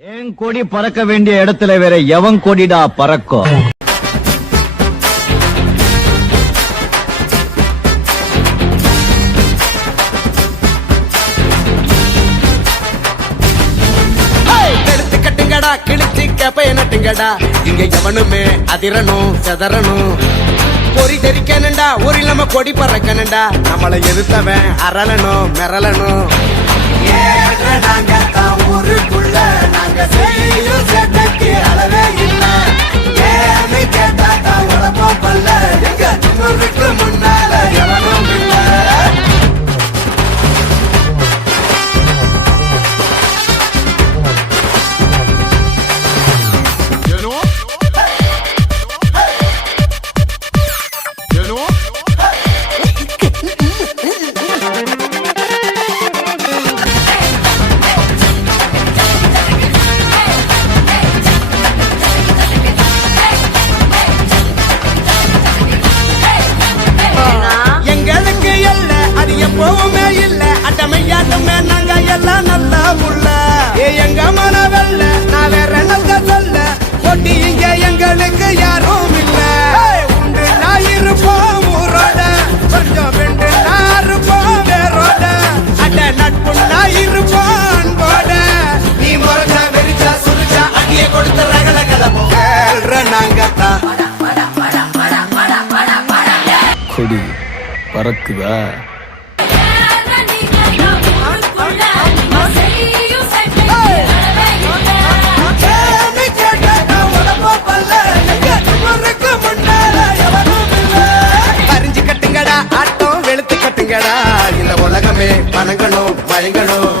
ஏன் கொடி பறக்க வேண்டிய இடத்துல வேற எவன் கொடிடா பறக்கும்? கட்டுங்கடா கிழிச்சு கேப்பைய நட்டுங்கடா, இங்க எவனுமே அதிரணும் செதறணும். பொறி தெரிக்கணுண்டா ஒரு இல்லாம கொடி பறக்கணுண்டா, நம்மளை எதிர்த்தவன் அரளணும் மிரளணும். நாங்க தான் ஊருக்குள்ள நாங்க செய்யும் சேட்டைக்கு அளவே இல்லை. ஏன்னு கேட்டா தான் உழப்பம் பல்ல, எங்க திமுருக்கு முன்னால எவனும் இல்லை. எப்பவுமே இல்ல அட்டமையாட்டமே நாங்க எல்லாம் நல்லா முள்ள. எங்க மனவல்ல நான் வேற என்னத்த சொல்ல, போட்டி இங்க எங்களுக்கு யாரும் இல்ல. உண்டு நான் இருப்போம் ஊரோட, கொஞ்சம் வெண்டு நான் இருப்போம் வேரோட, அட்ட நட்பு நான் இருப்போம் அன்போட. நீ முறைச்சா வெறிச்சா சுரிச்சா அடிய கொடுத்த ரகல கலப்போம் நாங்க தான். கொடி பறக்குதா? இந்த உலகமே வணங்கணும் மயங்கணும்.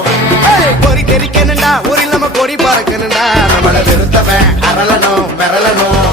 பொறி தெரிக்கணுண்டா ஒரு இல்லாம கொடி பறக்கணுண்டா, நம்மள வெறுத்தவன் அரளணும் மிரளணும்.